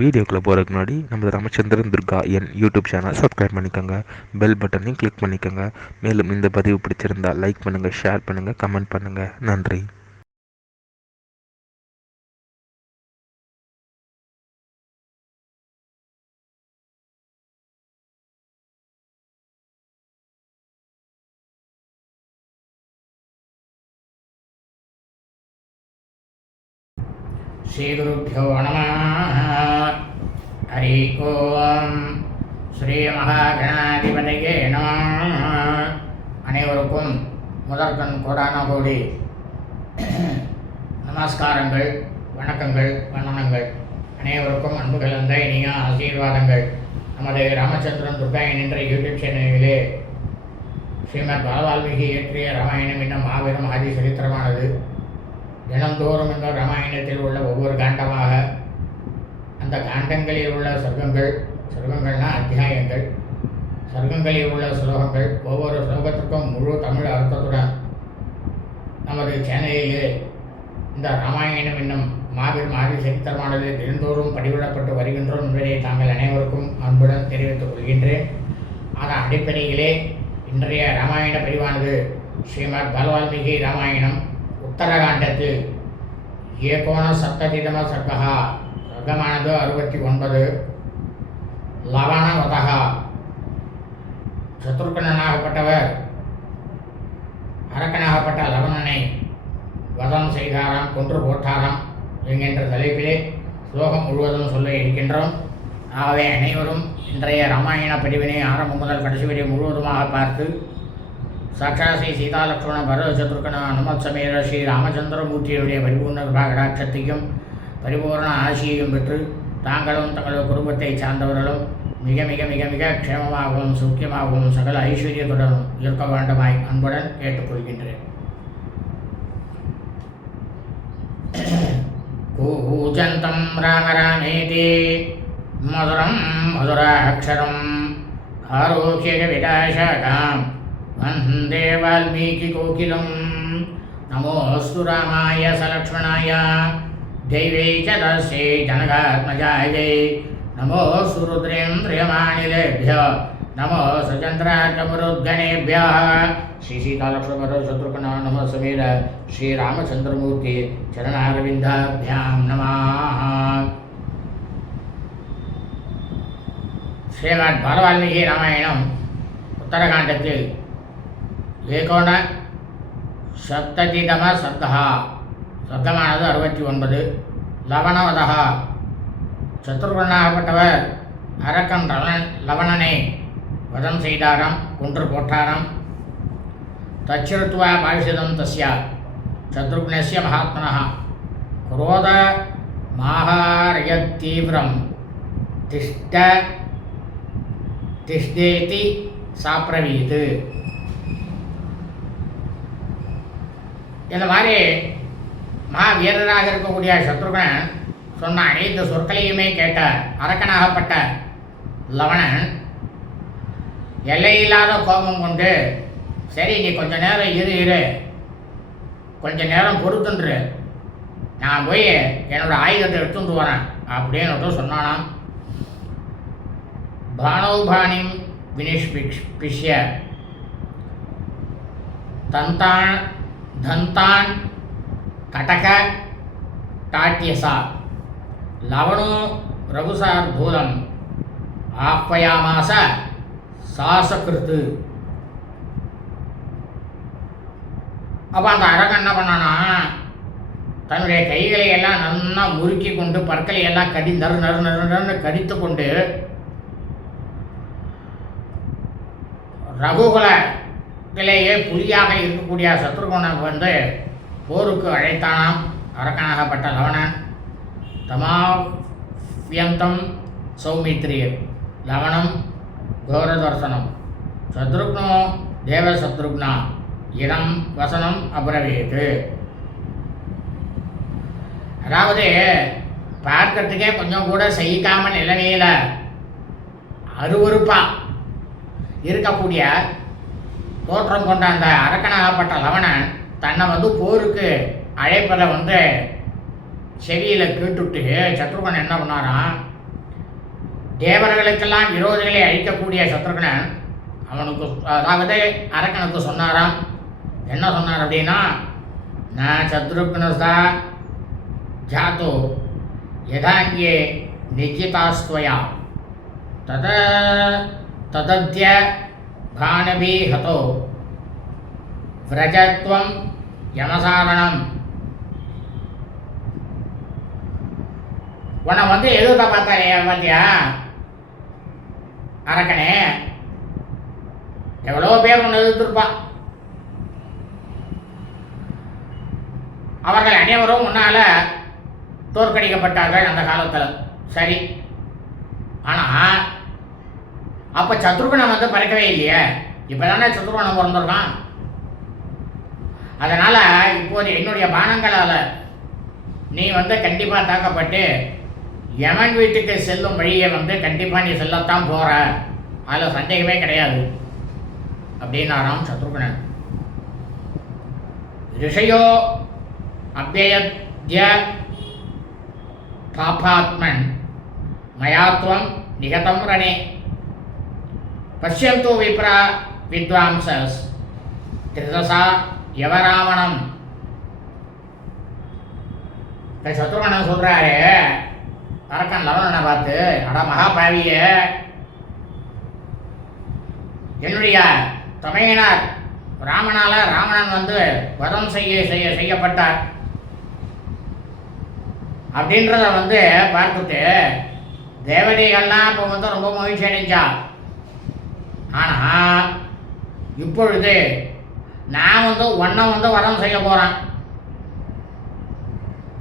வீடியோக்குள்ளே போகிறதுக்கு முன்னாடி நம்ம ராமச்சந்திரன் துர்கா என் யூடியூப் சேனல் சப்ஸ்கிரைப் பண்ணிக்கோங்க, பெல் பட்டனையும் கிளிக் பண்ணிக்கோங்க. மேலும் இந்த பதிவு பிடிச்சிருந்தால் லைக் பண்ணுங்கள், ஷேர் பண்ணுங்கள், கமெண்ட் பண்ணுங்கள். நன்றி. ஸ்ரீகுருभ्यो நமः. ஹரி ஓம். ஸ்ரீ மகாகணாதிபதியே நமः. அனைவருக்கும் முதற்கண் கோடான கோடி நமஸ்காரங்கள், வணக்கங்கள், வந்தனங்கள். அனைவருக்கும் அன்பு கலந்த இனிய ஆசீர்வாதங்கள். நமது ராமச்சந்திரன் துர்கா என்ற யூடியூப் சேனலிலே ஸ்ரீமத் பாலவால்மீகி இயற்றிய ராமாயணம் என்னும் மாபெரும் ஆதி சரித்திரமானது தினந்தோறும் இந்த ராமாயணத்தில் உள்ள ஒவ்வொரு காண்டமாக அந்த காண்டங்களில் உள்ள சர்க்கங்கள்னால் அத்தியாயங்கள், சர்க்கங்களில் உள்ள ஸ்லோகங்கள், ஒவ்வொரு ஸ்லோகத்திற்கும் முழு தமிழ் அர்த்தத்துடன் நமது சேனலிலே இந்த ராமாயணம் என்னும் மாபெரும் ஆதி சரித்திரமானது தினந்தோறும் பதிவிடப்பட்டு வருகின்றோம் என்பதை தாங்கள் அனைவருக்கும் அன்புடன் தெரிவித்துக் கொள்கின்றேன். அதன் அடிப்படையிலே இன்றைய ராமாயண பதிவானது ஸ்ரீமத் பாலவால்மீகி ராமாயணம் உத்தரகாண்டத்தில் ஏகோண சப்ததிதம சர்க்கா, சர்க்கமானது 69. லவணவதா, சத்ருகனாகப்பட்டவர் அரக்கனாகப்பட்ட லவணனை வதம் செய்தாராம், கொன்று போட்டாராம் என்கின்ற தலைப்பிலே ஸ்லோகம் முழுவதும் சொல்ல இருக்கின்றோம். ஆகவே அனைவரும் இன்றைய ராமாயண பதிவினை ஆரம்பம் முதல் கடைசி வரை முழுவதுமாக பார்த்து சாட்சாத் ஸ்ரீ சீதா லக்ஷ்மண பரத சத்ருகன அனுமத் சமேத ஸ்ரீ ராமச்சந்திரமூர்த்தியுடைய பரிபூர்ண கிருபாகடாட்சத்தையும் பரிபூர்ண ஆசியையும் பெற்று தாங்களும் தங்களது குடும்பத்தை சார்ந்தவர்களும் மிக மிக மிக மிக க்ஷேமமாகவும் சௌக்கியமாகவும் சகல ஐஸ்வர்யத்துடனும் இருக்க வேண்டுமாய் அன்புடன் கேட்டுக்கொள்கின்றேன். கூஜந்தம் ராம ராமேதி மதுரம் மதுராட்சரம் ஆரோக்கிய விதாசகாம் வந்தே வால்மீகி கோகிலம். நமோஸ்து ராமாய சலக்ஷ்மணாய தெய்வை ச தஸ்யை ஜனகாத்மஜாயை. நமோஸ்து ருத்ரேந்திரியமானிலேभ्यो நமோ சந்திரார்க்கமருத்கணேभ्यः. ஸ்ரீ சீதாலக்ஷ்மண சத்ருகன நம சமேத ஸ்ரீ ராமச்சந்திரமூர்த்தி சரணாரவிந்தாभ्यां நமः. ஸ்ரீமத் பாலவால்மீகி ராமாயணம் உத்தரகாண்டத்தில் ஏகோண சப்ததிதம சர்க்கா, சர்க்கமானது 69. லவணவதா, சத்ருகனாகப்பட்டவர் அரக்கன் லவணனை வதம் செய்தாராம், கொன்று போட்டாராம். தச்சிருத்வா பாவிஷதம் தஸ்யா சத்ருக்னஸ்ய மகாத்மனः குரோத மாஹாரயத் தீவிரம் திஷ்டேதி சாப்ரவீத். இந்த மாதிரி வீரராக இருக்கக்கூடிய சத்ருகன் சொன்ன அனைத்து சொற்களையுமே கேட்ட அரக்கனாகப்பட்ட லவணன் எல்லையில்லாத கோபம் கொண்டு, சரி நீ கொஞ்ச நேரம் இரு, கொஞ்ச நேரம் பொறுத்துன்று, நான் போய் என்னோட ஆயுதத்தை எடுத்துட்டு வரேன் அப்படின்னு சொன்னானாம். பானௌபானிம் வினிஷ்பிஷ்ய தந்தான் கடக டாட்யசா லவணோ ரகுசார்தூலம் ஆஹ்வயாமாச சாசகிருத்து. அப்போ அந்த அரகன் என்ன பண்ணானா, தன்னுடைய கைகளை எல்லாம் நல்லா முறுக்கி கொண்டு பற்களை எல்லாம் நறு நறு நறுன்னு கடித்து கொண்டு ரகுகுலத்திலேயே புலியாக இருக்கக்கூடிய சத்ருகனை வந்து போருக்கு அழைத்தானாம் அரக்கனாகப்பட்ட லவணன். தமாவியந்தம் சௌமித்ரிய லவணம் கோரதர்சனம் சத்ருக்னோ தேவசத்ருக்னா இடம் வசனம் அப்ரவீத். அதாவது பார்க்கறதுக்கே கொஞ்சம் கூட சகிக்காமல் நிலைமையில் அருவருப்பாக இருக்கக்கூடிய தோற்றம் கொண்ட அந்த அரக்கனாகப்பட்ட லவணன் தன்னை போருக்கு அழைப்பதை செவியில் கேட்டுட்டு சத்ருகன் என்ன பண்ணாராம், தேவர்களுக்கெல்லாம் விரோதிகளை அழிக்கக்கூடிய சத்ருகனன் அவனுக்கு, அதாவது அரக்கனுக்கு சொன்னாராம். என்ன சொன்னார் அப்படின்னா, நான் சத்ருக்னஸ்தா ஜாத்தோ யதாங்கியே நிஜிதாஸ்துவயா ததத்ய பானபி ஹதோ விரஜத்வம் யமசாரணம். உன்னை வந்து எதுக்க பார்த்தாலே பார்த்தியா அரக்கனே, எவ்வளோ பேர் ஒன்று எதிர்த்துருப்பான். அவர்கள் அனைவரும் முன்னால் தோற்கடிக்கப்பட்டார்கள் அந்த காலத்தில். சரி, ஆனால் அப்போ சத்ருகணம் வந்து பறக்கவே இல்லையே. இப்போ தானே சத்ருகணம் பிறந்திருக்கான். அதனால் இப்போது என்னுடைய பானங்களால் நீ வந்து கண்டிப்பாக தாக்கப்பட்டு யமன் வீட்டுக்கு செல்லும் வழியை வந்து கண்டிப்பாக நீ செல்லத்தான் போகிற, அதில் சந்தேகமே கிடையாது அப்படின்னாராம் சத்ருகணன். ரிஷயோ அவ்யயத்ய பாபாத்மன் மயாத்வம் நிகதம் ரணே பஷ்யந்தோ விப்ரா வித்வாம்சஸ் திருதசா யவராவணம். சத்ருகணன் சொல்கிறாரு அரக்கன் லவணனை பார்த்து, அடா மகாபாவிய, என்னுடைய தமையனார் ராவணன் வந்து வதம் செய்யப்பட்டார் அப்படின்றத வந்து பார்த்துட்டு தேவதைகள்லாம் இப்போ வந்து ரொம்ப மகிழ்ச்சி அடைஞ்சா. ஆனால் இப்பொழுது நான் வந்து உன்னை வந்து வதம் செய்ய போகிறேன்.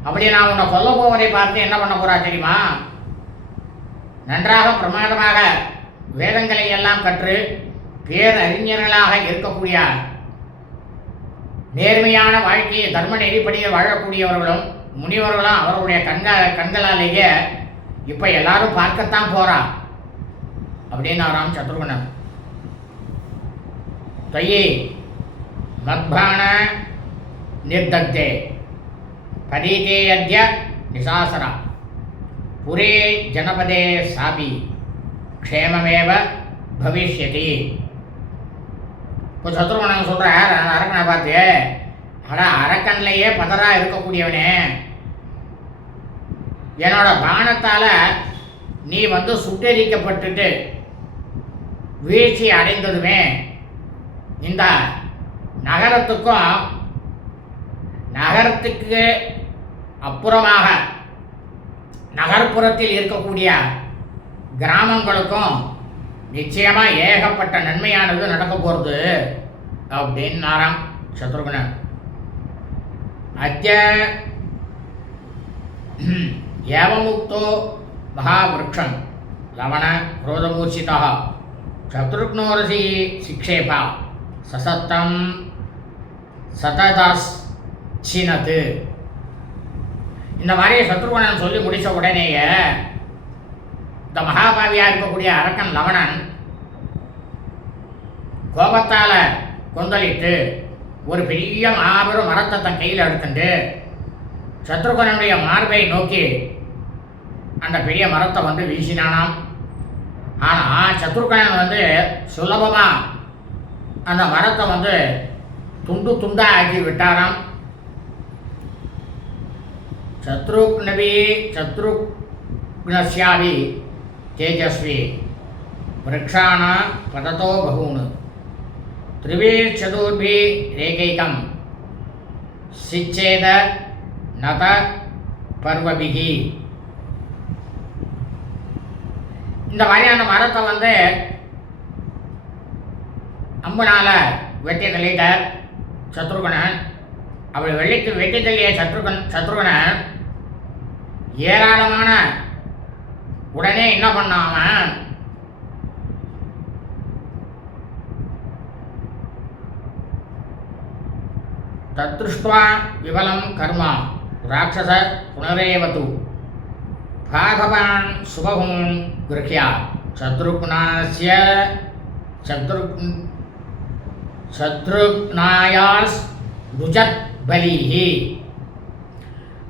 அப்படி நான் உன்னை கொல்ல போவதை பார்த்து என்ன பண்ண போறா தெரியுமா? நன்றாக பிரமாதமாக வேதங்களை எல்லாம் கற்று பேரறிஞர்களாக இருக்கக்கூடிய, நேர்மையான வாழ்க்கையை தர்ம நெறிப்படியில் வாழக்கூடியவர்களும் முனிவர்களும் அவர்களுடைய கண்களாலேயே இப்போ எல்லாரும் பார்க்கத்தான் போறா அப்படின்னாராம் சத்ருகணன். தொய்யே மக்பான நிர்தக்தே பதீதே அத்ய நிசாசரா புரே ஜனபதே சாபி க்ஷேமமேவ பவிஷ்யதி. இப்போ சத்ருகணன் சொல்கிறார் அரக்கனை பார்த்து, ஆனால் அரக்கன்லையே பதரா இருக்கக்கூடியவனே, என்னோட பானத்தால் நீ வந்து சுட்டெரிக்கப்பட்டுட்டு வீழ்ச்சி அடைந்ததுமே இந்த நகரத்துக்கு அப்புறமாக நகர்ப்புறத்தில் இருக்கக்கூடிய கிராமங்களுக்கும் நிச்சயமாக ஏகப்பட்ட நன்மையானது நடக்க போகிறது அப்படின்னாராம் சத்ருகணன். அத்ய ஏவமுக்தோ மகாவிருக்ஷம் லவண குரோதமூர்ச்சிதா சத்ருக்னோரசி சிக்ஷேபா சசத்தம் சததாஸ்சினது. இந்த மாதிரி சத்ருகணன் சொல்லி முடித்த உடனேயே இந்த மகாபாவியாக இருக்கக்கூடிய அரக்கன் லவணன் கோபத்தால் கொந்தளித்து ஒரு பெரிய மாபெரும் மரத்தை தன் கையில் எடுத்துட்டு சத்ருகனுடைய மார்பை நோக்கி அந்த பெரிய மரத்தை வந்து வீசினானாம். ஆனால் சத்ருகணன் வந்து சுலபமாக அந்த மரத்தை வந்து துண்டு துண்டாக ஆக்கி விட்டாராம். சத்ருக்னஸ்யாபி தேஜஸ்வி விரக்ஷாண பததோ பகூன் திரிவேர்ச்சதுர்பி ரேகைகம் சிச்சேத நத பர்வபிகி. இந்த மாதிரியான மரத்தை வந்து அம்புனால் வெட்டி தள்ளிட்டார் சத்ருகணன். அப்படி வெட்டி தள்ளிய சத்ருகணன் ஏராளமான உடனே என்ன பண்ணாம தத்ருஷ்ட்வா விபலம் கர்மா ராட்சச புனரேவது பாகவான் சுபகும் கிருஹ்யா சத்ருக்னாஸ்ய சத்ருக்னாயாஸ் ருஜத் பலிஹி.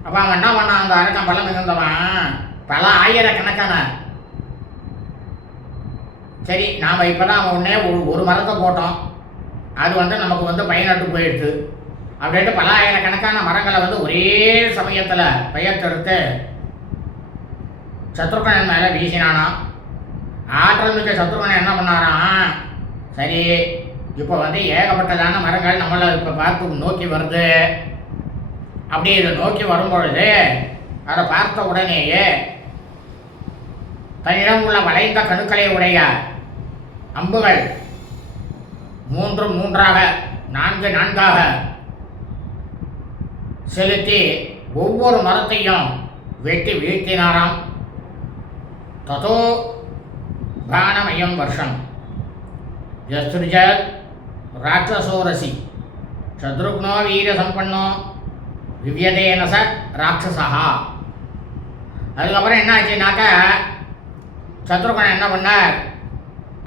அப்போ அவன் என்ன பண்ணான், அந்த அரக்கன் பலம் மிகுந்தவன் பல ஆயிரக்கணக்கான சரி நாம் இப்போ தான் உடனே ஒரு மரத்தை போட்டோம், அது நமக்கு பயனட்டு போயிடுது அப்படின்ட்டு பல ஆயிரக்கணக்கான மரங்களை ஒரே சமயத்தில் பெயர்த்தெடுத்து சத்ருகனன் மேலே வீசினானா. ஆற்றல் மிக்க சத்ருகனன் என்ன பண்ணாராம், சரி இப்போ ஏகப்பட்டதான மரங்கள் நம்மளை இப்போ பார்த்து நோக்கி வருது. அப்படி இதை நோக்கி வரும்பொழுது அதை பார்த்த உடனேயே தன்னிடம் உள்ள வளைந்த கணுக்களை உடைய அம்புகள் 3 3ஆக 4 4ஆக செலுத்தி ஒவ்வொரு மரத்தையும் வெட்டி வீழ்த்தினாராம். ததோ பானமயம் வருஷம் யஸ்ருஜத் ராட்சசோரசி சத்ருக்னோ வீர சம்பன்னோ விவ்யதேன ச ராட்சசா. அதுக்கப்புறம் என்ன ஆச்சுனாக்கா, சத்ருகன் என்ன பண்ணார்,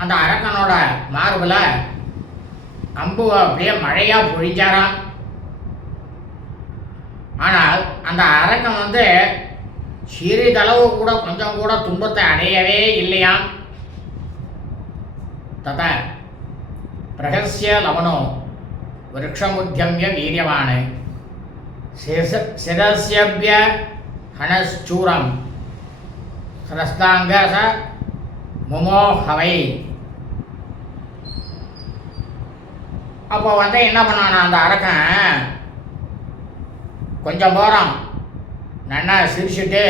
அந்த அரக்கனோட மார்பில் அம்பு அப்படியே மழையாக பொழிச்சாராம். ஆனால் அந்த அரக்கன் சிறிதளவு கூட கொஞ்சம் கூட துன்பத்தை அடையவே இல்லையாம். தத பிரகசிய லவனோ விரக்ஷமுத்தியமிய வீரியவான் சிரஸ்யப்ய ஹனச்சூரம் சரஸ்தாங்க ச முமோஹவை. அப்போ என்ன பண்ணானா அந்த அரக்கன், கொஞ்சம் போகிறான் நல்லா சிரிச்சுட்டு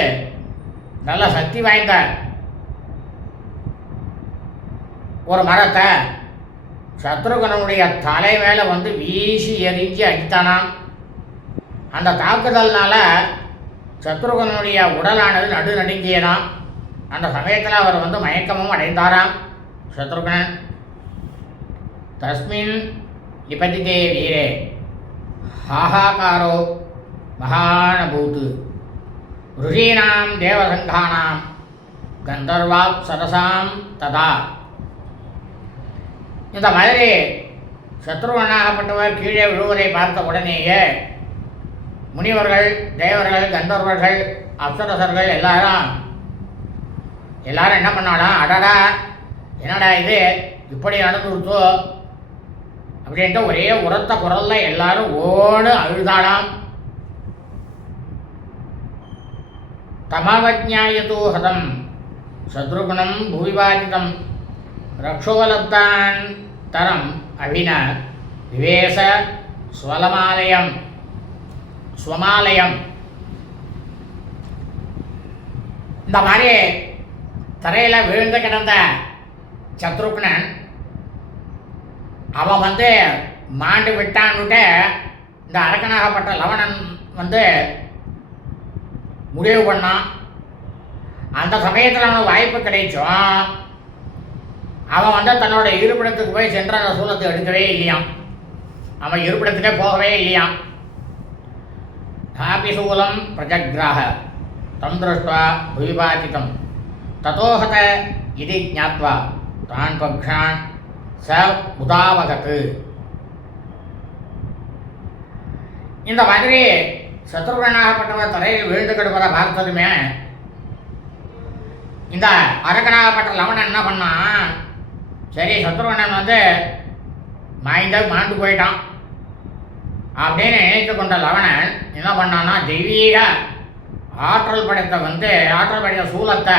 நல்ல சக்தி வாய்ந்த ஒரு மரத்தை சத்ருகனுடைய தலை மேலே வீசி எரிஞ்சு அடித்தானாம். அந்த தாக்குதல்னால சத்ருகனுடைய உடலானது நடுநடுங்கியதாம். அந்த சமயத்தில் அவர் மயக்கமும் அடைந்தாராம் சத்ருகனன். தஸ்மின் நிபதிதே வீரே ஹாஹாகாரோ மகானபூத் ருஷீனாம் தேவசங்கானாம் கந்தர்வாப் சதசாம் ததா. இந்த மாதிரி சத்ருவனாகப்பட்டவர் கீழே விழுவதை பார்த்த உடனேயே முனிவர்கள், தேவர்கள், கந்தர்வர்கள், அப்சரசர்கள் எல்லாரும் என்ன பண்ணாலாம், அடடா என்னடா இது இப்படி நடந்துருத்தோ அப்படின்ட்டு ஒரே உரத்த குரல்ல எல்லாரும் ஓடு அழுதாளாம். தமவஜ்ஞாயதோ ஹதம் சத்ருகுணம் பூவிபாதிதம் ரக்ஷோலப்தான் தரம் அவின விவேச ஸ்வமாலயம். இந்த மாதிரி தரையில் விழுந்து கிடந்த சத்ருக்னன் அவன் மாண்டு விட்டான்னுட்டு இந்த அரக்கனாகப்பட்ட லவணன் முடிவு பண்ணான். அந்த சமயத்தில் அவனுக்கு வாய்ப்பு கிடைச்சும் அவன் தன்னோட இருப்பிடத்துக்கு போய் சென்ற அந்த சூலத்தை எடுக்கவே இல்லையாம். அவன் இருப்பிடத்துக்கே போகவே இல்லையாம். தாபி சூலம் பிரஜக்ராஹ தம் திருஷ்ட்வா புவிபாதிதம் ததோஹத இதி ஞாத்வா தான் பக்ஷான் ச உதாவகத்து. இந்த மாதிரி சத்ருகனாகப்பட்டவர் தரையில் விழுந்து கிடப்பதை பார்த்ததுமே இந்த அரக்கனாகப்பட்ட லவணன் என்ன பண்ணான், சரி சத்ருகனன் மாண்டு போயிட்டான் அப்படின்னு நினைத்து கொண்ட லவணன் என்ன பண்ணான்னா, தெய்வீக ஆற்றல் படைத்த சூலத்தை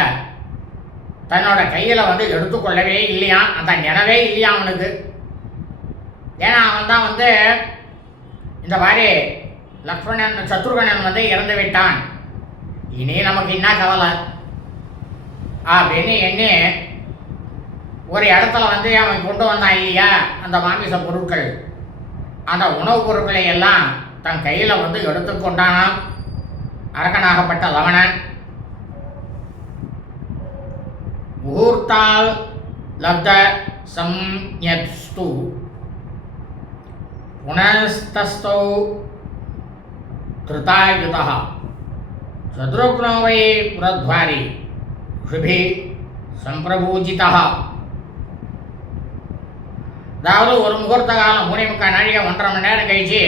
தன்னோட கையில் எடுத்துக்கொள்ளவே இல்லையாம். அந்த நினைவே இல்லையா அவனுக்கு. ஏன்னா அவன் தான் இந்த மாதிரி சத்ருகனன் இறந்து விட்டான், இனி நமக்கு என்ன கவலை அப்படின்னு எண்ணி ஒரு இடத்துல அவன் கொண்டு வந்தான் இல்லையா அந்த மாமிச பொருட்கள், அந்த உணவுப் பொருட்களை எல்லாம் தன் கையில் எடுத்துக்கொண்டானாம் அரக்கனாகப்பட்ட லவணன். முகூர்த்தால் லப்த சம்யஸ்து புனஸ்தஸ்தௌ கிருதாயுதः சத்ருக்னோ வை புரத்வாரி ஷுபி சம்பிரபூஜிதः. அதாவது ஒரு முகூர்த்த காலம் 3.25 நாழிகை 1.5 மணி நேரம் கழிச்சு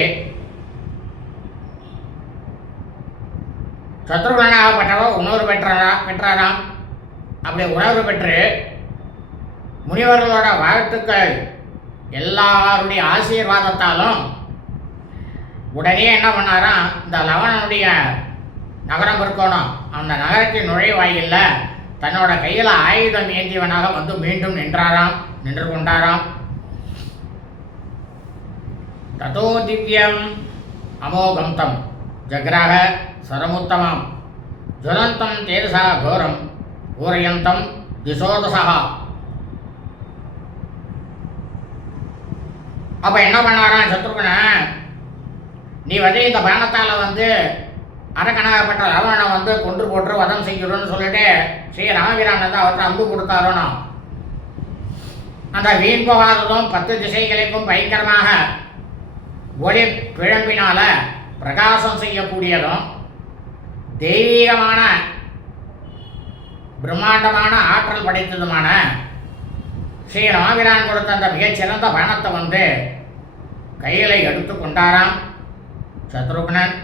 சத்ருகனாகப்பட்டவர் உணர்வு பெற்றாராம். அப்படி உணர்வு பெற்று முனிவர்களோட வாழ்த்துக்கள் எல்லாருடைய ஆசீர்வாதத்தாலும் உடனே என்ன பண்ணாராம், இந்த லவணனுடைய நகரம் இருக்கணும், அந்த நகரத்தின் நுழைவாயில்ல தன்னோட கையில் ஆயுதம் ஏந்தியவனாக வந்து மீண்டும் நின்று கொண்டாராம். ததோ திவ்யம் அமோகம் தம் ஜக்ராக சரமுத்தமம் ஜுவலந்தம் தேஜசா கோரம் ஊரயந்தம் திசோதசா. அப்போ என்ன பண்ணாராம் சத்ருகனன், நீ வந்து இந்த பானத்தால் வந்து அரக்கனாகப்பட்ட லவணனை வந்து கொன்று போட்டு வதம் செய்யணும்னு சொல்லிட்டு ஸ்ரீ ராமபிரான் வந்து அவர்கிட்ட அம்பு கொடுத்தாரோனோ, அந்த வீண் போகாததும் 10 திசைகளுக்கும் பயங்கரமாக ஒளி பிழம்பினால பிரகாசம் செய்யக்கூடியதும் தெய்வீகமான பிரம்மாண்டமான ஆற்றல் படைத்ததுமான ஸ்ரீ ராமபிரான் கொடுத்த அந்த மிகச்சிறந்த பானத்தை வந்து கையில எடுத்து கொண்டாராம் சத்ருக்னன்.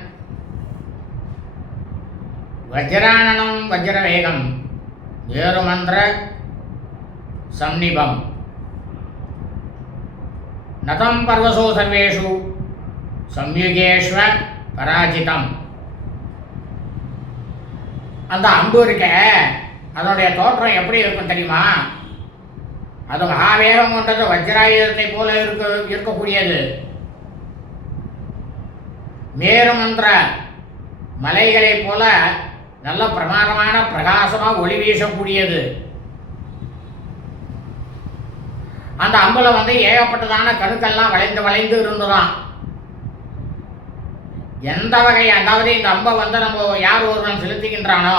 வஜ்ரானனம் வஜ்ரவேகம் ஏறுமந்திர சம்நிபம் நதம் பர்வசோ சர்வேஷு சம்யுகேஷ்வ பராஜிதம். அந்த அம்பு இருக்க அதனுடைய தோற்றம் எப்படி இருக்கும் தெரியுமா? அது மகாவேகம் கொண்டது, வஜ்ராயுதத்தை போல இருக்கக்கூடியது. மேருமந்திர மலைகளைப் போல நல்ல பிரமாதமான பிரகாசமாக ஒளி வீசக்கூடியது. அந்த அம்புல வந்து ஏகப்பட்டதான கணுக்கெல்லாம் வளைந்து இருந்துதான். எந்த வகை, அதாவது இந்த அம்பை வந்து நம்ம யார் ஒருவன் செலுத்துகின்றானோ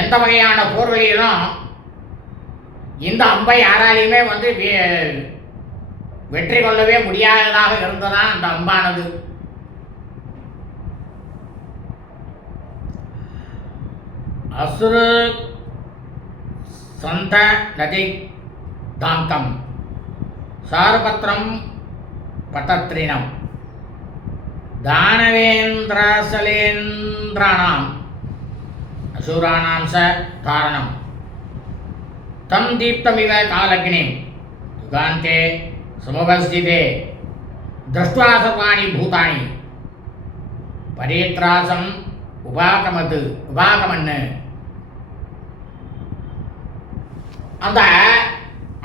எந்த வகையான போர்வழியிலும் இந்த அம்பை யாராலையுமே வந்து வெற்றி கொள்ளவே முடியாததாக இருந்ததான் அந்த அம்பானது. அசுரு சந்த நதி தாந்தம் சாரபத்ரம் பதத்ரினம் தானவேந்திரசலேந்திராணாம் அசுராணாம் ச தாரணம் தம் தீப்தமிவ காலக்னிம் யுகாந்தே சமுபஸ்திதே திருஷ்ட்வா சர்வாணி பூதானி பரீத்ராசம் உபாகமன்னு. அந்த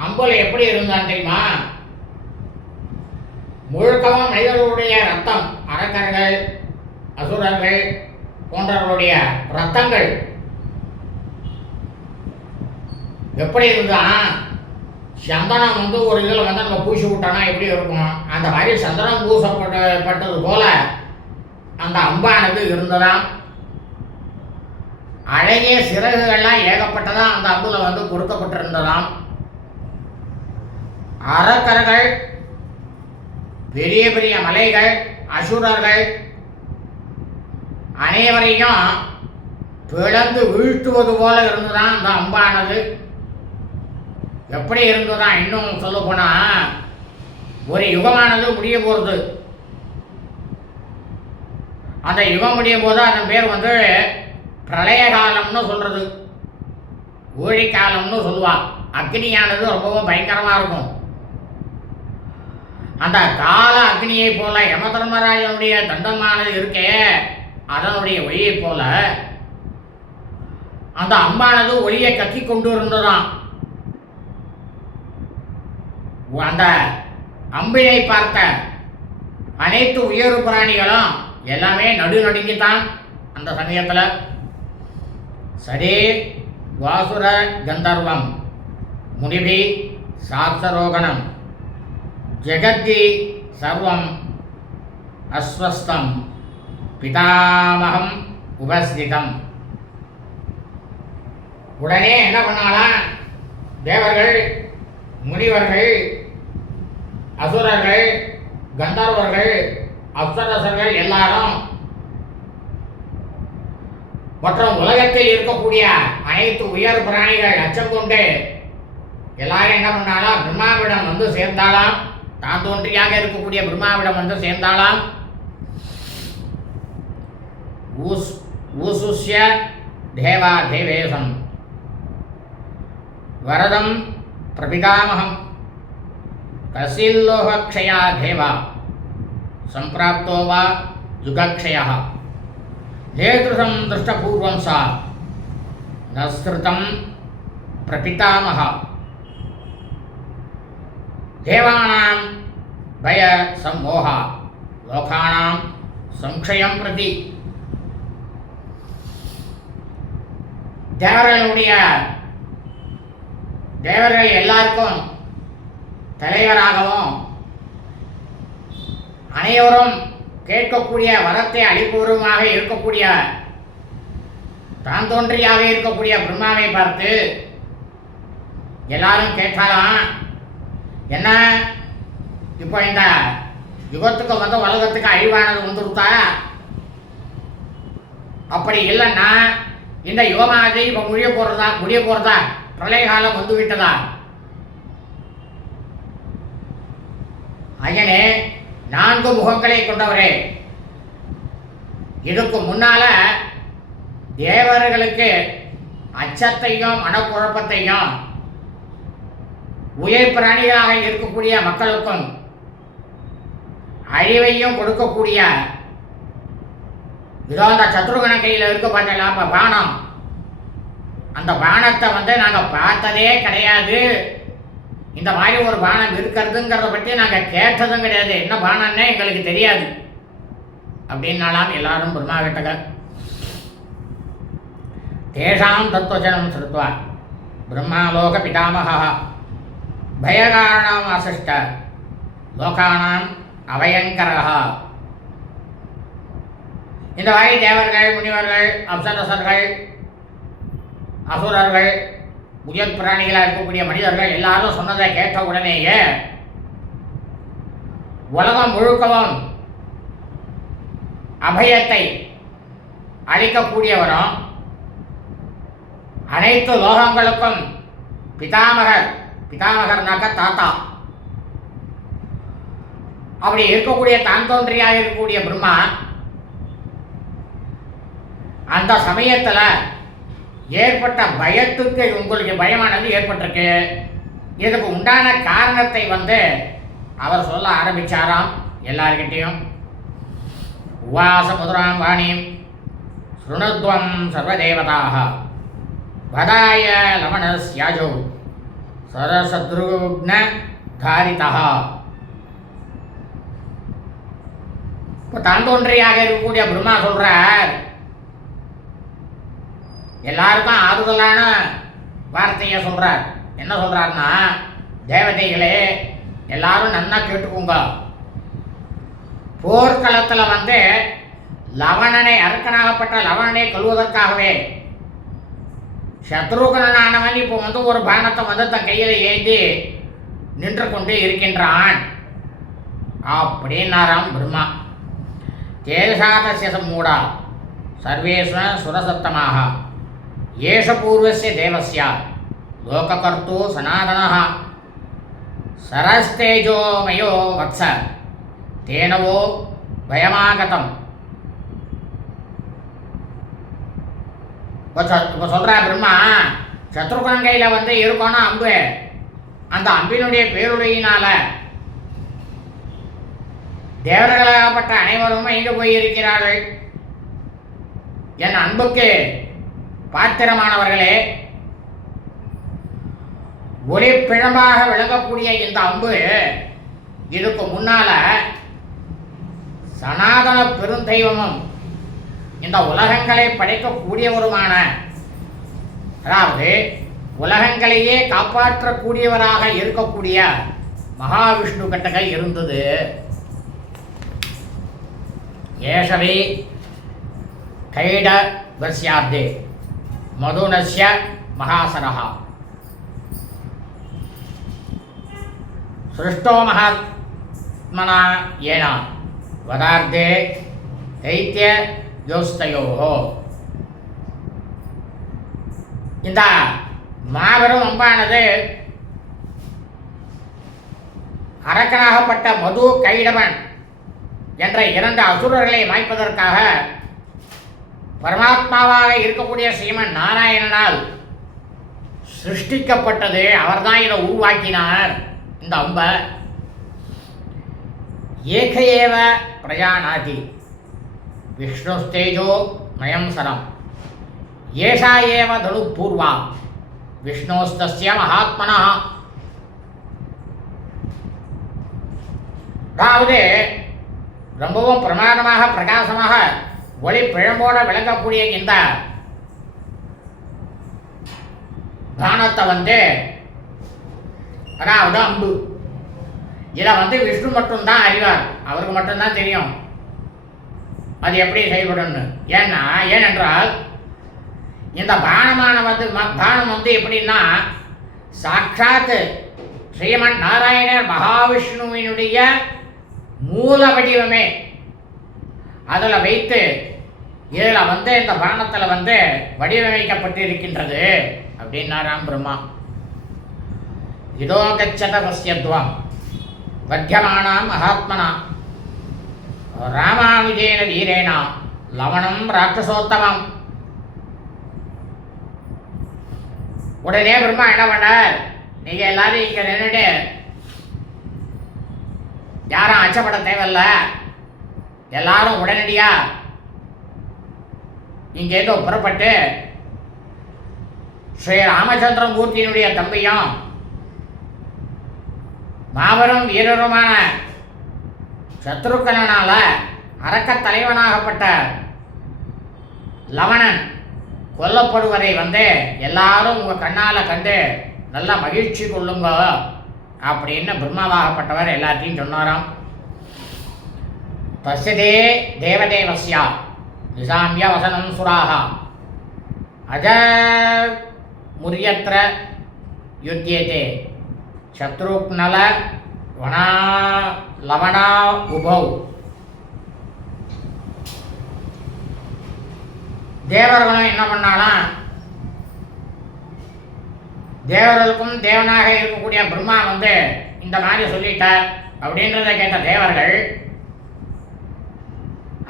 அம்புல எப்படி இருந்தான் தெரியுமா? முழுக்கவும் மனிதர்களுடைய ரத்தம், அரக்கர்கள் அசுரர்கள் போன்றவர்களுடைய ரத்தங்கள் எப்படி இருந்தான். சந்தனம் வந்து ஒரு இதில் வந்து நம்ம பூசி விட்டோம்னா எப்படி இருக்கும், அந்த மாதிரி சந்தனம் பூசப்பட்டது போல அந்த அம்பானது இருந்ததாம். அழகிய சிறகுகள்லாம் ஏகப்பட்டதான் அந்த அம்புல வந்து கொடுக்கப்பட்டிருந்ததாம். அரக்கர்கள், பெரிய பெரிய மலைகள், அசுரர்கள் அனைவரையும் பிளந்து வீழ்த்துவது போல இருந்துதான் அந்த அம்பானது. எப்படி இருந்துதான், இன்னும் சொல்ல போனா ஒரு யுகமானது முடிய போகிறது. அந்த யுகம் முடியும் போது அதன் பேர் வந்து பிரளய காலம்னு சொல்றது, ஊழிக்காலம்னு சொல்லுவா. அக்னியானது ரொம்பவும் பயங்கரமா இருக்கும். அந்த கால அக்னியை போல யமதர்மராஜனுடைய தண்டமானது இருக்கே, அதனுடைய ஒளியை போல அந்த அம்பானது ஒளியை கக்கி கொண்டு இருந்ததாம். அந்த அம்பினை பார்த்த அனைத்து உயர்வு பிராணிகளும் எல்லாமே நடுநடுங்கித்தான் அந்த சமயத்தில். சரே வாசுர கந்தர்வம் முனிபி சாப்சரோகணம் ஜெகத்தி சர்வம் அஸ்வஸ்தம் பிதாமகம் உபஸ்திதம். உடனே என்ன பண்ணாலாம், தேவர்கள், முனிவர்கள், அசுரர்கள், கந்தர்வர்கள், அப்சரசர்கள் எல்லாரும் மற்றும் உலகத்தில் இருக்கக்கூடிய அனைத்து உயர் பிராணிகள் அச்சம் கொண்டு எல்லாரும் என்ன பண்ணாலும் பிரம்மாவிடம் வந்து சேர்ந்தாலாம். தான் தோன்றியாக இருக்கக்கூடிய பிரம்மாவிடம் வந்து சேர்ந்தாலாம். ஊசுஷ்ய தேவா தேவேசம் வரதம் பிரபிதாமகம் கசில்லோகக்ஷயா தேவா சம்பிராப்தோ வா யுகக்ஷயா நேத்ருதம் திருஷ்டபூர்வம் சா நஸ்ருதம் பிரபிதாமக தேவானாம் பய சம்மோகா லோகானாம் சம்ஷயம் பிரதி. தேவர்கள் எல்லாருக்கும் தலைவராகவும் அனைவரும் கேட்கக்கூடிய வரத்தை அளிப்பவருமாக இருக்கக்கூடிய தான் தோன்றியாக இருக்கக்கூடிய பிரம்மாவை பார்த்து எல்லாரும் கேட்டாலாம், என்ன இப்போ இந்த யுகத்துக்கு வந்து உலகத்துக்கு அழிவானது வந்துருத்தா? அப்படி இல்லைன்னா இந்த யுகமானது இப்போ முடிய போகிறதா பிரளய காலம் வந்து விட்டதா? ஐயனே, 4 முகங்களை கொண்டவரே, இதுக்கு முன்னால தேவர்களுக்கு அச்சத்தையும் மனக்குழப்பத்தையும் உயிர் பிராணிகளாக இருக்கக்கூடிய மக்களுக்கும் அழிவையும் கொடுக்கக்கூடிய இதோ அந்த சத்ருகன கையில் இருக்க பார்த்தலாம் பானம், அந்த பானத்தை வந்து நாங்கள் பார்த்ததே கிடையாது. இந்த மாதிரி ஒரு பானம் இருக்கிறதுங்கிறத பற்றி நாங்கள் கேட்டதும் கிடையாது. என்ன பானம்னே எங்களுக்கு தெரியாது அப்படின்னாலாம் எல்லாரும் பிரம்மா கிட்டக. தேஷாம் தத்துவஜனம் ஸ்ருத்வா பிரம்மாலோக பிதாமகா பயகாரணம் அசிஷ்ட லோகானாம் அவயங்கரா. இந்த வகை தேவர்கள், முனிவர்கள், அப்சரசர்கள், அசுரர்கள், உயர் பிராணிகளாக இருக்கக்கூடிய மனிதர்கள் எல்லாரும் சொன்னதை கேட்ட உடனேயே உலகம் முழுக்கவும் அபயத்தை அளிக்கக்கூடியவரும் அனைத்து லோகங்களுக்கும் பிதாமகர்னாக்க தாத்தா, அப்படி இருக்கக்கூடிய தான் தோன்றியாக இருக்கக்கூடிய பிரம்மா அந்த சமயத்தில் ஏற்பட்ட பயத்துக்கு உங்களுக்கு பயமானது ஏற்பட்டிருக்கு. இதுக்கு உண்டான காரணத்தை வந்து அவர் சொல்ல ஆரம்பிச்சாராம் எல்லார்கிட்டையும். உவாச மதுராம் வாணிம் ஸ்ருணுத்வம் சர்வதேவதாக வதாய லவணஸ்யாஜோ சரசத்ருக்ன தாரிதா. இப்போ தான் தோன்றியாக இருக்கக்கூடிய பிரம்மா சொல்றார், எல்லாருக்கும் ஆறுதலான வார்த்தையை சொல்றார். என்ன சொல்றாருன்னா, தேவதைகளே எல்லாரும் நன்னா கேட்டுக்கோங்க. போர்க்களத்தில் வந்து லவணனை அரக்கனாகப்பட்ட லவணனை கொல்வதற்காகவே சத்ருகனானவன் இப்போ வந்து ஒரு பானத்தை வந்து தன் கையில் ஏந்தி நின்று கொண்டு இருக்கின்றான் அப்படின்னாராம் பிரம்மா. தேசாதஸ்ய மூடா சர்வேஸ்வர சுரசத்தமாக ஏஷ பூர்வஸ்ய தேவஸ்ய லோககர்த்தூ சனாதனः சரஸ்தேஜோமயோ வத்ச தேனவோ பயமாகதம். இப்போ சொல்கிறா பிரம்மா, சத்ருகன் கையில் வந்து இருக்கணும் அம்பு. அந்த அம்பினுடைய பேருடையினால தேவர்களாகப்பட்ட அனைவரும் எங்கே போயிருக்கிறார்கள்? என் அன்புக்கு பாத்திரமானவர்களே, ஒளி பிழம்பாக விளங்கக்கூடிய இந்த அம்பு இதுக்கு முன்னால சனாதன பெருந்தெய்வமும் இந்த உலகங்களை படைக்கக்கூடியவருமான, அதாவது உலகங்களையே காப்பாற்றக்கூடியவராக இருக்கக்கூடிய மகாவிஷ்ணு கட்டங்கள் இருந்தது. ஏஷவே கைட வர்ஷ்யாப்தே மதுனஸ்ய மகாசரஹ சிருஷ்டோ மகாத்மனா ஏன வதார்த்தே தைத்திய யோஸ்தயோஹோ. இந்த மாபெரும் அம்பானது அரக்கனாகப்பட்ட மது கைடவன் என்ற 2 அசுரர்களை மாய்ப்பதற்காக பரமாத்மாவாக இருக்கக்கூடிய ஸ்ரீமன் நாராயணனால் சிருஷ்டிக்கப்பட்டது, அவர்தான் இதை உருவாக்கினார் இந்த அம்ப. ஏக ஏவ பிரஜாநாதி விஷ்ணுஸ்தேஜோ மயம் சரம் ஏஷா ஏவ தனு பூர்வா விஷ்ணோஸ்தஸ்ய மகாத்மனா. அதாவது ரொம்பவும் பிரமாதமாக பிரகாசமாக ஒளி பிழம்போட விளங்கக்கூடிய இந்த பானத்தை அதாவது அம்பு, இதை விஷ்ணு மட்டும்தான் அறிவார், அவருக்கு மட்டும்தான் தெரியும் அது எப்படி செயல்படும்னு. ஏனென்றால் இந்த பானம் எப்படின்னா சாட்சாத் ஸ்ரீமன் நாராயணர் மகாவிஷ்ணுவினுடைய மூல வடிவமே அதில் வைத்து இதில் இந்த பானத்தில் வடிவமைக்கப்பட்டு இருக்கின்றது அப்படின்னாராம் பிரம்மா. இதோ கச்சத பசியத்வம் வத்தியமானாம் மகாத்மனா ராமானுஜேன வீரேனா லவணம் ராட்சசோத்தமம். உடனே பிரம்மா என்ன பண்ணார், நீங்க எல்லாரும் இங்க நின்றுட்டு யாரும் அச்சப்பட தேவையில்ல, எல்லாரும் உடனடியா இங்கேருந்து புறப்பட்டு ஸ்ரீ ராமச்சந்திரமூர்த்தியினுடைய தம்பியும் மாபெரும் வீரருமான சத்ருக்கனால அரக்க தலைவனாகப்பட்ட லவணன் கொல்லப்படுவதை எல்லாரும் உங்க கண்ணால கண்டு நல்லா மகிழ்ச்சி கொள்ளுங்க அப்படின்னு பிரம்மாவாகப்பட்டவர் எல்லாத்தையும் சொன்னாராம். தஸ்யதே தேவதேவஸ்யா நிசாமிய வசனம் சுராக அஜ முரியத்ர யுத்தியதே சத்ருக்னல வனா லவணா உபௌ. தேவர்களும் என்ன பண்ணாலும் தேவர்களுக்கும் தேவனாக இருக்கக்கூடிய பிரம்மா இந்த மாதிரி சொல்லிட்டார் அப்படின்றத கேட்ட தேவர்கள்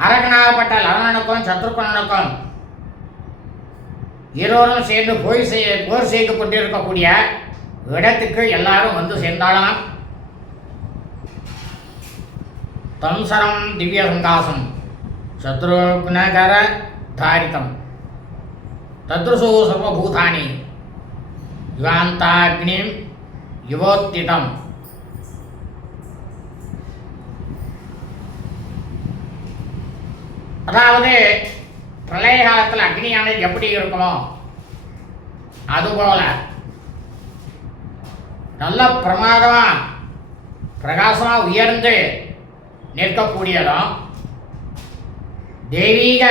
அரகனாகப்பட்ட லவணனுக்கும் சத்ருக்கனுக்கும் இருவரும் சேர்ந்து போர் செய்து கொண்டிருக்கக்கூடிய இடத்துக்கு எல்லாரும் சேர்ந்தாலாம். தம்சரம் திவ்ய சங்காசம் சத்ருக்னகர தாரிதம் தத்ருசோ சர்வபூதானி யுகாந்தாக்னிம் யுவோத்திதம். அதாவது பிரளய காலத்தில் அக்னியானது எப்படி இருக்குமோ அதுபோல நல்ல பிரமாதமா பிரகாசமா உயர்ந்து நிற்கக்கூடியதும் தெய்வீக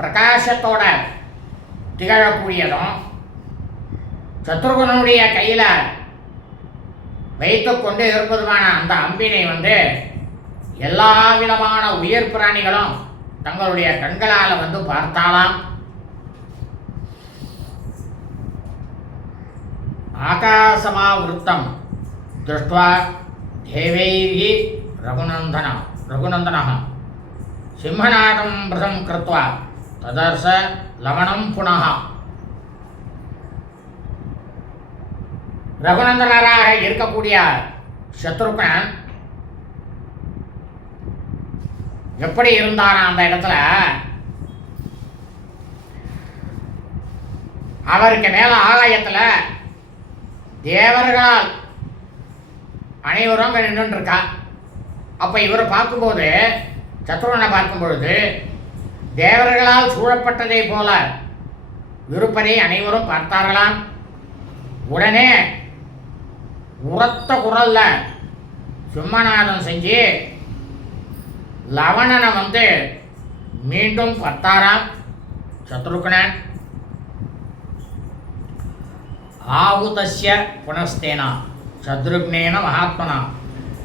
பிரகாசத்தோட திகழக்கூடியதும் சத்ருகனுடைய கையில வைத்து கொண்டு இருப்பதுமான அந்த அம்பினை எல்லா விதமான உயிர் பிராணிகளும் தங்களுடைய கண்களால் பார்த்தாலாம். ஆகாசமாவிருத்தம் திருஷ்ட்வா தேவைகி ரகுநந்தன சிம்மநாதம் பிரதம் கிருத்வா ததர்ச லவணம் புனः. ரகுநந்தனராக இருக்கக்கூடிய சத்ருகன் எப்படி இருந்தாரா அந்த இடத்துல, அவருக்கு மேல ஆலயத்துல தேவர்களால் அனைவரும் நின்று இருக்கா. அப்ப இவரை பார்க்கும்போது சத்ருகனை பார்க்கும் பொழுது தேவர்களால் சூழப்பட்டதை போல விருப்பரை அனைவரும் பார்த்தார்களாம். உடனே உரத்த குரல்ல சிம்மநாதம் செஞ்சு லவணனை மீண்டும் பார்த்தாராம் சத்ருகனன். ஆவுதஸ்ய புனஸ்தேனா சத்ருக்னேன மகாத்மனா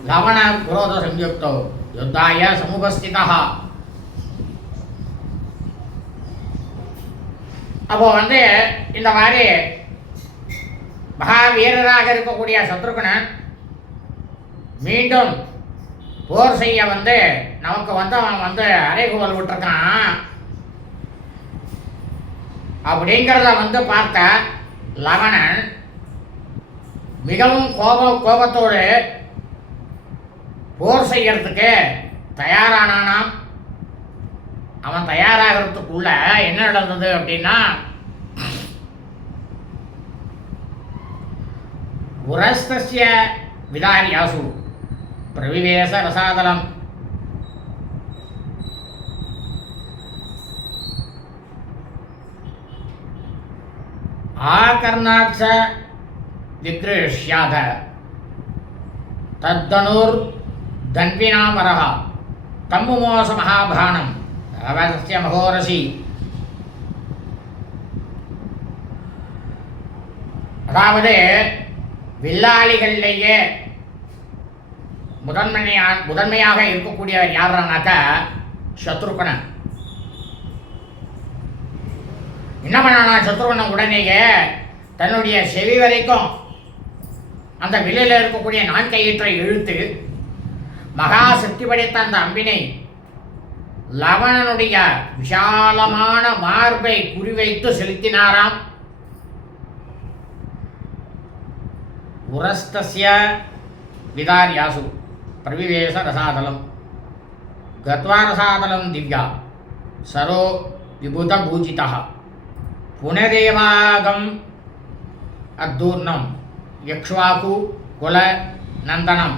லவண குரோத சம்யுக்தோ யுத்தாய சமுபஸ்திதா. அப்போ இந்த மாதிரி மகாவீரராக இருக்கக்கூடிய சத்ருகனன் மீண்டும் போர் செய்ய நமக்கு அவன் அறைகூவல் விட்டுருக்கான் அப்படிங்கிறத பார்த்த லவணன் மிகவும் கோபத்தோடு போர் செய்யறதுக்கு தயாரானானாம். அவன் தயாராகிறதுக்குள்ள என்ன நடந்தது அப்படின்னா, உரஸ்தஸ்ய விதாரியாசு பிரவிவேச ரசாதலம். ஆகர்ணாட்ச விக்ரேஷ்யாத தத்தனுர் தன்வினாபரஹ தம்முமோச மகாபானம் அவஸ்ய மகோரசி. அதாவது வில்லாளிகளிலேயே முதன்மையாக இருக்கக்கூடியவர் யாருனாக்கா சத்ருகனன். என்ன பண்ணானா சத்ருகனன் உடனேயே தன்னுடைய செவி வரைக்கும் அந்த வில்லில் இருக்கக்கூடிய நான்கையீற்றை இழுத்து மகா சக்தி படைத்த அந்த அம்பினை லவணனுடைய விஷாலமான மார்பை குறிவைத்து செலுத்தினாராம். உரஸ்தஸ்ய விதாரியாசு பிரவிவேச ரசாதலம் கத்வா ரசாதலம் திவ்யா சரோ விபுத பூஜிதா புனரேவாகம் அத்தூர்ணம் யக்ஷ்வாகு குல நந்தனம்.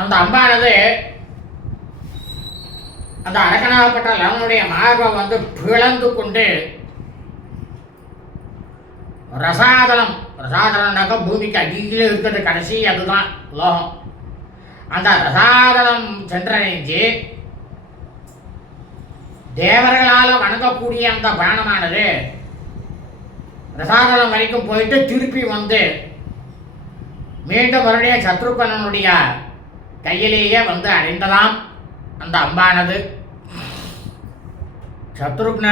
அந்த அம்பானது அந்த அரக்கனாகப்பட்ட லவனுடைய மார்பை வந்து பிளந்து கொண்டு ரசாதலம்னாக்கா பூமிக்கு அடியில் இருக்கிறது கடைசி, அதுதான் லோகம். அந்த ரசாதலம் சென்றடைஞ்சு தேவர்களால் வணங்கக்கூடிய அந்த பானமானது ரசாதலம் வரைக்கும் போயிட்டு திருப்பி வந்து மீண்டும் மறுபடியும் சத்ருகனனுடைய கையிலேயே வந்து அடைந்ததாம் அந்த அம்பானது. சத்ருக்ன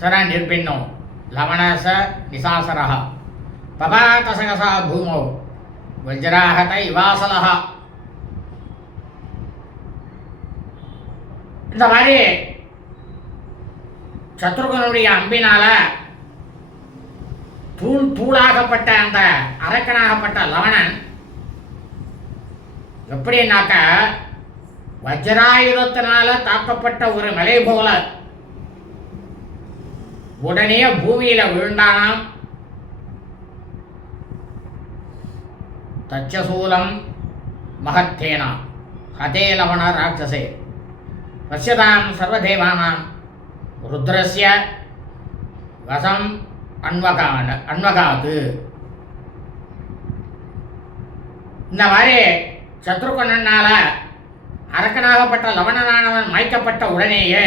சர நிர்பின்னோ லவணச நிசாசரஹ பபாதசகசா பூமௌ வஜ்ராஹத இவாசலஹ. இந்த மாதிரி சத்ருகனுடைய அம்பினால தூளாகப்பட்ட அந்த அரக்கனாகப்பட்ட லவணன் எப்படின்னாக்க வஜ்ராயுதத்தினால தாக்கப்பட்ட ஒரு மலை போல உடனே பூமியில விழுந்தானாம். தச்சசூலம் மகத்தேனா ஹதே லவண ராட்சசே பசியதாம் சர்வதேவானாம் ருத்ரஸ்ய வசம் அன்வகாத்து. இந்த மாதிரி சத்ருகனால அரக்கனாகப்பட்ட லவணனானவன் மாய்க்கப்பட்ட உடனேயே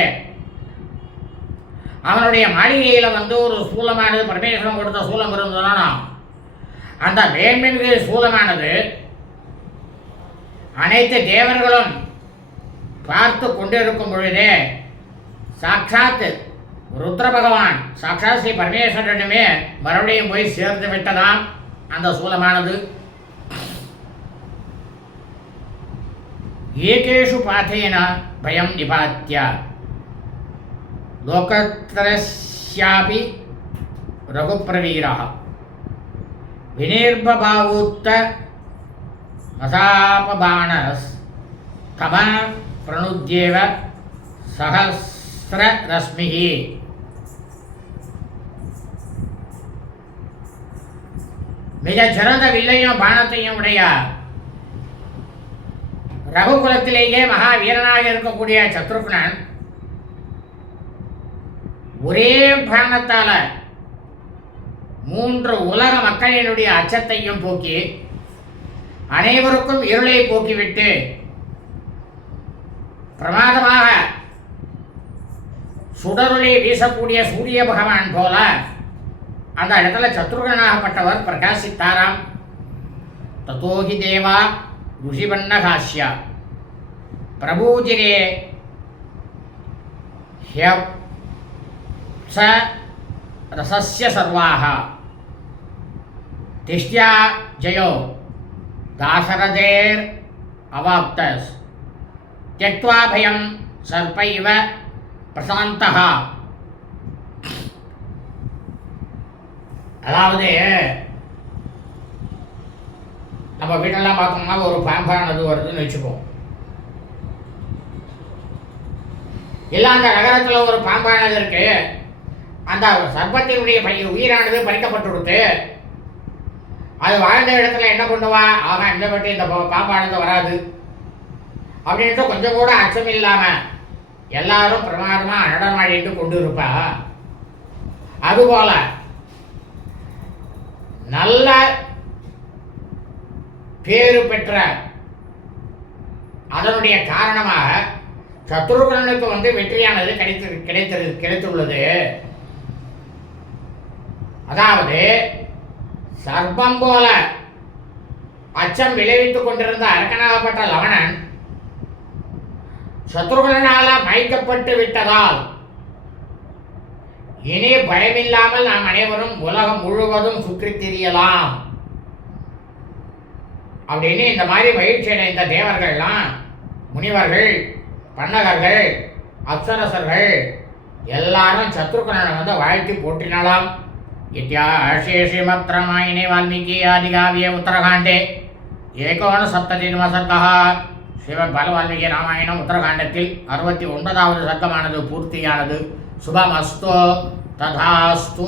அவனுடைய மாளிகையில் வந்து ஒரு சூலமானது பரமேஸ்வரன் கொடுத்த சூலம் இருந்ததுனா அந்த மேன்மிகு சூலமானது அனைத்து தேவர்களும் பார்த்து கொண்டிருக்கும் பொழுதே சாட்சாத் ருத்ர பகவான் சாட்சாத் ஸ்ரீ பரமேஸ்வரனுமே மறுபடியும் போய் சேர்ந்து விட்டதாம் அந்த சூலமானது. ஏகேஷு பாத்தேன பயம் நிபாத்திய லோகத்ரஸ்யாபி ரகுப்பிரவீரः வினிர்பபாவூத்த மசாபபாணஸ் தம பிரணுத்யேவ சஹஸ்ரரஸ்மிஹி. மிக சிறந்த வில்லையும் பானத்தையும் உடைய ரகுகுலத்திலேயே மகாவீரனாக இருக்கக்கூடிய சத்ருக்னன் ஒரே பானத்தால 3 உலக மக்களினுடைய அச்சத்தையும் போக்கி அனைவருக்கும் இருளை போக்கிவிட்டு பிரமாதமாக சுடருளை வீசக்கூடிய சூரிய பகவான் போல அந்த இடத்துல சத்ருகனாகப்பட்டவர் பிரகாசித்தாராம். ததோஹி தேவா ருஷிவண்ணகாஷ்யா பிரபூஜிரே ஹ்யப்ஸ ரசஸ்ய சர்வாஹ திஷ்யா ஜயோ தாசரதேர் அவாப்தஸ் त्यक्त्वा भयं सर्पैव प्रशान्तः. அதாவது நம்ம வீட்டெல்லாம் பார்த்தோம்னா ஒரு பாம்பானது வருதுன்னு வச்சுப்போம். இல்லை அந்த நகரத்தில் ஒரு பாம்பானது இருக்கு, அந்த சர்ப்பத்தினுடைய உயிரானது பறிக்கப்பட்டு அது வாழ்ந்த இடத்துல என்ன பண்ணுவா, ஆக இந்த பற்றி இந்த பாம்பானது வராது அப்படின்ட்டு கொஞ்சம் கூட அச்சம் இல்லாம எல்லாரும் பிரமாதமா நடமாடிட்டு கொண்டு இருப்பா. அதுபோல நல்ல பேரு பெற்ற அதனுடைய காரணமாக சத்ருகனுக்கு வெற்றியானது கிடைத்துள்ளது. அதாவது சர்ப்பம் போல அச்சம் விளைவித்துக் கொண்டிருந்த அரக்கனாகப்பட்ட லவணன் சத்ருகனால மயக்கப்பட்டு விட்டதால் இனி பயமில்லாமல் நாம் அனைவரும் உலகம் முழுவதும் சுற்றித் திரியலாம் அப்படின்னு இந்த மாதிரி மகிழ்ச்சி அடைந்த தேவர்கள்லாம், முனிவர்கள், பன்னகர்கள், அப்சரசர்கள் எல்லாரும் சத்ருகனை வாழ்த்தி போற்றினாலாம். இத்தியாசேஷிமத் ராமாயணே வால்மீகி ஆதிகாவிய உத்தரகாண்டே 19 சர்க்கः. ஸ்ரீமத் வால்மீகி ராமாயணம் உத்தரகாண்டத்தில் 69வது சர்க்கமானது பூர்த்தியானது. சுபமஸ்து ததாஸ்து.